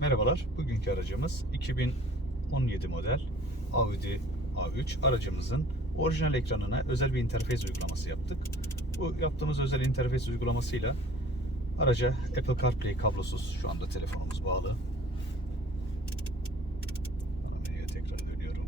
Merhabalar. Bugünkü aracımız 2017 model Audi A3. Aracımızın orijinal ekranına özel bir interfeys uygulaması yaptık. Bu yaptığımız özel interfeys uygulamasıyla araca Apple CarPlay kablosuz şu anda telefonumuz bağlı. Ana menüye tekrar dönüyorum.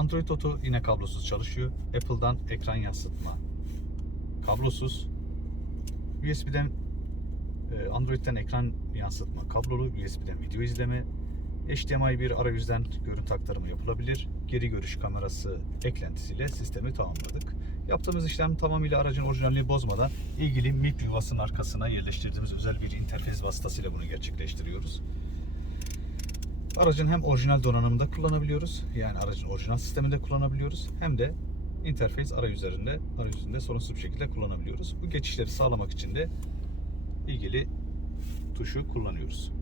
Android Auto yine kablosuz çalışıyor. Apple'dan ekran yansıtma kablosuz. USB'den e, Android'den ekran yansıtma kablolu, USB'den video izleme, HDMI bir arayüzden görüntü aktarımı yapılabilir. Geri görüş kamerası eklentisiyle sistemi tamamladık. Yaptığımız işlem tamamıyla aracın orijinalliğini bozmadan ilgili MIP yuvasının arkasına yerleştirdiğimiz özel bir interfez vasıtasıyla bunu gerçekleştiriyoruz. Aracın hem orijinal donanımında kullanabiliyoruz. Yani aracın orijinal sisteminde kullanabiliyoruz. Hem de interface arayüzlerinde, arayüzünde sorunsuz bir şekilde kullanabiliyoruz. Bu geçişleri sağlamak için de ilgili tuşu kullanıyoruz.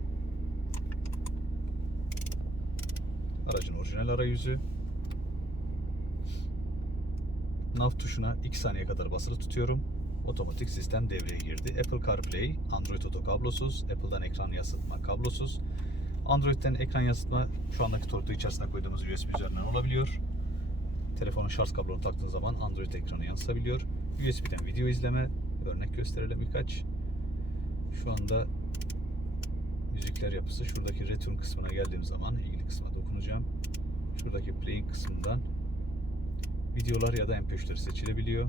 Aracın orijinal arayüzü. Nav tuşuna 2 saniye kadar basılı tutuyorum. Otomatik sistem devreye girdi. Apple CarPlay, Android Auto kablosuz, Apple'dan ekran yansıtma kablosuz. Android'den ekran yansıtma şu andaki tortu içerisine koyduğumuz USB üzerinden olabiliyor. Telefonun şarj kablonu taktığın zaman Android ekranı yansıtabiliyor. USB'den video izleme, örnek gösterelim birkaç. Şu anda müzikler yapısı şuradaki return kısmına geldiğim zaman ilgili kısma dokunacağım. Şuradaki playing kısmından videolar ya da mp3'leri seçilebiliyor.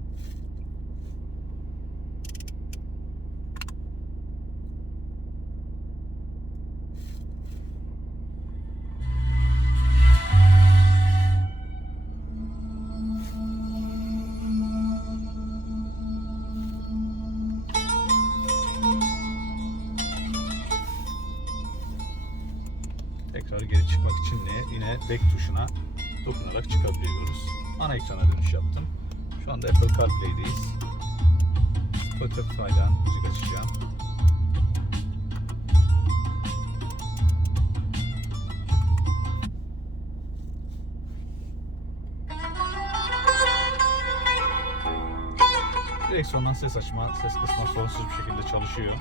Tekrar geri çıkmak için de yine back tuşuna dokunarak çıkabiliyoruz. Ana ekrana dönüş yaptım. Şu anda Apple CarPlay'deyiz. Spotify'dan müzik açacağım. Direksiyondan ses açma, ses kısma sorunsuz bir şekilde çalışıyor.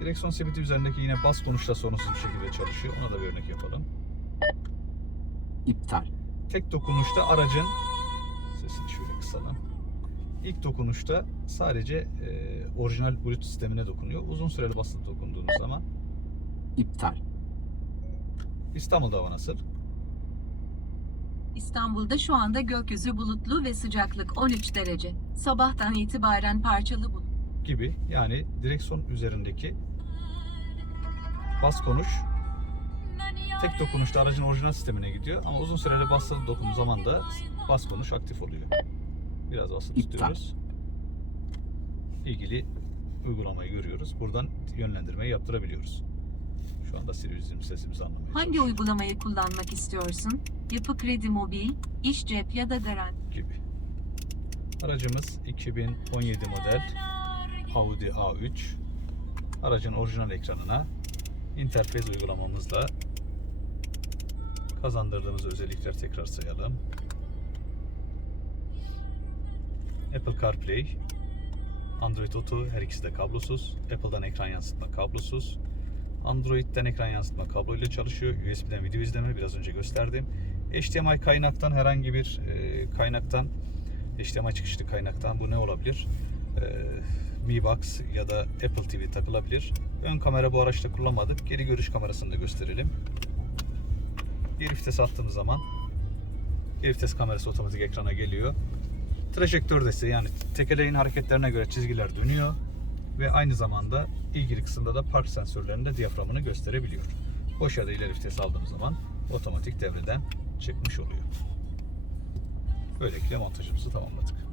Direksiyon sepeti üzerindeki yine bas konuşta sorunsuz bir şekilde çalışıyor. Ona da bir örnek yapalım. iptal. Tek dokunuşta aracın sesini şöyle kısalım. İlk dokunuşta sadece e, orijinal Bluetooth sistemine dokunuyor. Uzun süreli basılı dokunduğunuz zaman iptal. İstanbul'da hava nasıl? İstanbul'da şu anda gökyüzü bulutlu ve sıcaklık 13 derece. Sabahtan itibaren parçalı bulut. Gibi yani direksiyon üzerindeki bas konuş tek dokunuşta aracın orijinal sistemine gidiyor ama uzun süreli basılı dokunduğu zaman da bas konuş aktif oluyor. Biraz basılı tutuyoruz. İlgili uygulamayı görüyoruz. Buradan yönlendirmeyi yaptırabiliyoruz. Şu anda Siri bizim sesimizi anlamaya Hangi uygulamayı kullanmak istiyorsun? Yapı Kredi Mobil, İş Cep ya da Garanti. gibi. Aracımız 2017 model Audi A3. Aracın orijinal ekranına interfez uygulamamızla kazandırdığımız özellikler tekrar sayalım. Apple CarPlay, Android Auto her ikisi de kablosuz. Apple'dan ekran yansıtma kablosuz. Android'den ekran yansıtma kablo ile çalışıyor. USB'den video izleme biraz önce gösterdim. HDMI kaynaktan herhangi bir e, kaynaktan HDMI çıkışlı kaynaktan bu ne olabilir? E, Mi Box ya da Apple TV takılabilir. Ön kamera bu araçta kullanmadık. Geri görüş kamerasını da gösterelim. Geri vites attığımız zaman geri vites kamerası otomatik ekrana geliyor. Trajektör desteği yani tekelerin hareketlerine göre çizgiler dönüyor ve aynı zamanda ilgili kısımda da park sensörlerinde diyaframını gösterebiliyor. Boş ya da ileri vites aldığımız zaman otomatik devreden çıkmış oluyor. Böylelikle montajımızı tamamladık.